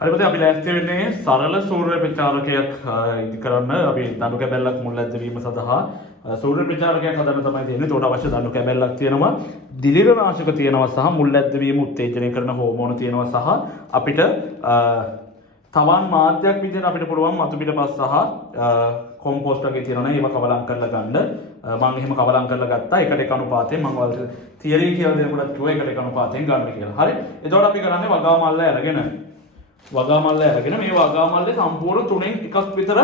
හරිද අපි ලෑස්ති වෙන්නේ සරල සූර්ය ප්‍රචාරකයක් ඉදි කරන්න අපි දඬු කැබැල්ලක් මුල් ඇද්දවීම සඳහා සූර්ය ප්‍රචාරකයක් හදන්න තමයි තියෙන්නේ. ඒකට අවශ්‍ය දඬු කැබැල්ලක් තියෙනවා, දිලිරනාශක තියෙනවා සහ මුල් ඇද්දවීම උත්තේජනය කරන හෝමෝන තියෙනවා සහ අපිට තවන් මාධ්‍යයක් විදිහට අපිට පුළුවන් මතු පිටපස් සහ කොම්පෝස්ට් එකේ තියෙනවා ඒව කවලම් කරලා ගන්න. මම එහෙම කවලම් කරලා ගත්තා. එකට එක අනුපාතයෙන් මම ඔයාලට තියරි කියලා දෙනකොට කිව්වා එකට එක අනුපාතයෙන් ගන්න කියලා. හරි. එතකොට අපි කරන්නේ වගා මල්ල අරගෙන මේ වගා මල්ලේ සම්පූර්ණ තුනෙන් එකක් විතර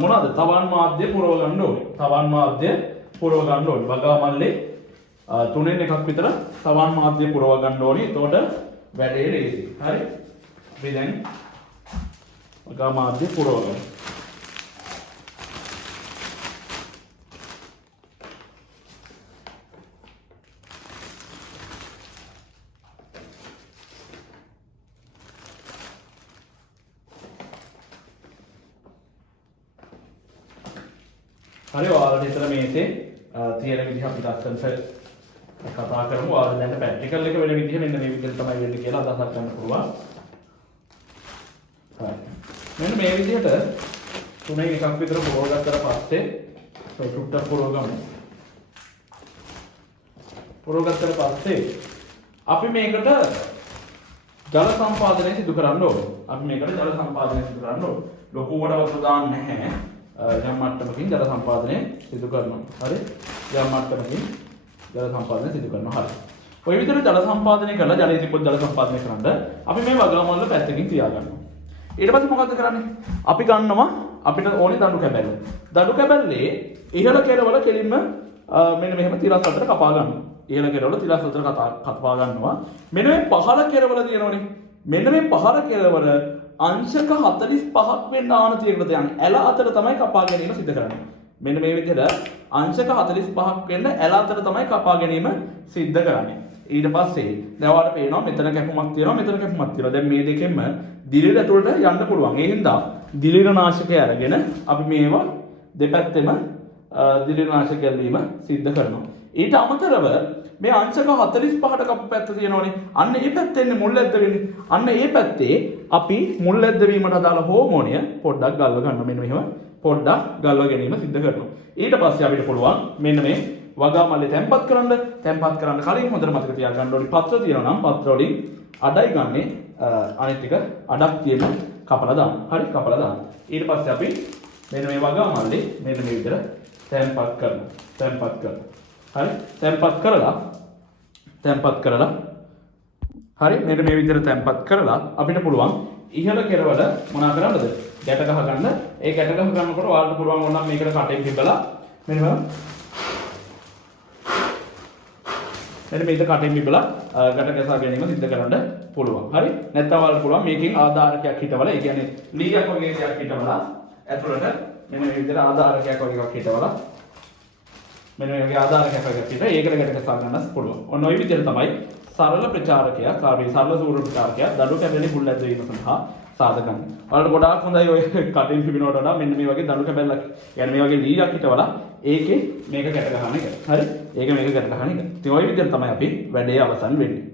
මොනවාද තවන් මාධ්‍ය පුරව ගන්න ඕනේ. තවන් මාධ්‍ය පුරව ගන්න ඕනේ. වගා මල්ලේ තුනෙන් එකක් විතර තවන් මාධ්‍ය පුරව ගන්න ඕනේ. එතකොට වැඩේ ලේසි. හරි. අපි දැන් වගා මාධ්‍ය පුරව ගන්න. හරි ඔයාලට ඉතල මේකේ තියෙන විදිහ අපි ලස්සනට කතා කරමු. ඔයාලා දැන් ප්‍රැක්ටිකල් එක වෙන විදිහ මෙන්න මේ විදිහට තමයි වෙන්නේ කියලා අදහසක් ගන්න පුළුවන්. හරි. මෙන්න මේ විදිහට තුනෙන් එකක් විතර පුරව ගත්තට පස්සේ ටුට්ටක් පුරව ගමු. පුරව ගත්තට පස්සේ අපි මේකට ජල සම්පාදනය සිදු කරන්න ඕනේ. අපි මේකට ජල සම්පාදනය සිදු කරන්න ඕනේ. ලොකුවට වතුර දාන්න නැහැ. යම් මට්ටමකින් ජල සම්පාදනය සිදු කරනවා. හරි. යම් මට්ටමකින් ජල සම්පාදනය සිදු කරනවා. හරි. ඔය විදිහට ජල සම්පාදනය කරලා ජලයේ තිබ්බොත් ජල සම්පාදනය කරන්න අපි මේ වගා මල්ල පැත්තකින් තියාගන්නවා. ඊට පස්සේ මොකද කරන්නේ? අපි ගන්නවා අපිට ඕනේ දඬු කැබැල්ල. දඬු කැබැල්ලේ ඉහළ කෙරවල කෙලින්ම මෙන්න මෙහෙම 34ට කපා ගන්නවා. ඉහළ කෙරවල 34ට කපා ගන්නවා. මෙන්න මේ පහළ කෙරවල තියෙනවනේ. මෙන්න මේ පහළ කෙරවල අංශක 45ක් වෙන්න ආනතියකට යන ඇල අතර තමයි කපා ගැනීම සිදු කරන්නේ. මෙන්න මේ විදිහට අංශක 45ක් වෙන්න ඇල අතර තමයි කපා ගැනීම සිද්ධ කරන්නේ. ඊට පස්සේ දැන් ඔයාලට පේනවා මෙතන කැපුමක් තියෙනවා මෙතන කැපුමක් තියෙනවා. දැන් මේ දෙකෙන්ම දිලිර ඇතුළට යන්න පුළුවන්. ඒ හින්දා දිලිරනාශකය අරගෙන අපි මේවා දෙපැත්තෙම දිලිරනාශක ගැලවීම සිද්ධ කරනවා. ඊට අමතරව මේ අංශක 45ට කපු පැත්ත තියෙනවනේ. අන්න ඒ පැත්තෙන්නේ මුල් ඇද්ද වෙන්නේ. අන්න ඒ පැත්තේ අපි මුල් ඇද්ද වීමට අදාළ හෝමෝනිය පොඩ්ඩක් ගල්ව ගන්නවා. මෙන්න මෙහෙම පොඩ්ඩක් ගල්ව ගැනීම සිද්ධ කරනවා. ඊට පස්සේ අපිට පුළුවන් මෙන්න මේ වගා මල්ලේ තැම්පත් කරන්න. තැම්පත් කරන්න කලින් හොඳට මතක තියාගන්න ඕනේ පත්‍ර තියෙනවා නම් පත්‍ර වලින් අඩයි ගන්නේ අනිත් ටික අඩක් තියෙන කපලා දාන්න. හරි කපලා දාන්න. ඊට පස්සේ අපි මෙන්න මේ වගා මල්ලේ මෙන්න මේ විදිහට තැම්පත් කරනවා. තැම්පත් කරනවා. හරි තැම්පත් කරලා හරි මෙන්න මේ විදිහට තැම්පත් කරලා අපිට පුළුවන් ඉහළ කෙරවල මොනා කරන්නද ගැට ගහ ගන්න. ඒ ගැට ගහ ගන්නකොට ඔයාලට පුළුවන් ඕනම් මේකට කටෙන් පිබලා මෙන්න මේක කටෙන් පිබලා ගැට ගසා ගැනීම සිද්ධ කරන්න පුළුවන්. හරි නැත්නම් ඔයාලට පුළුවන් මේකෙන් ආධාරකයක් හිටවලා ඒ කියන්නේ ලීයක් වගේ එකක් හිටවලා ඇතුළට මෙන්න මේ විදිහට ආධාරකයක් වගේ එකක් හිටවලා මෙන්න මේ වගේ ආධාරකයක් වගේ තියෙනවා. ඒකට ගැට ගසා ගන්නත් පුළුවන්. ඔන්න ඔය විදිහට තමයි සරල ප්‍රචාරකයක්, සරල සූර්ය ප්‍රචාරකයක් දඩු කැබැලේ මුල් ඇද්දවීම සඳහා සාධකම්. ඔයාලට ගොඩාක් හොඳයි ඔය කටින් පිපිනවට වඩා මෙන්න මේ වගේ දඩු කැබැල්ලක්, يعني මේ වගේ ලීයක් හිටවලා ඒකේ මේක ගැට ගන්න එක. හරි? ඒක මේක ගැට ගන්න එක. ඉතින් ඔය විදිහට තමයි අපි වැඩේ අවසන් වෙන්නේ.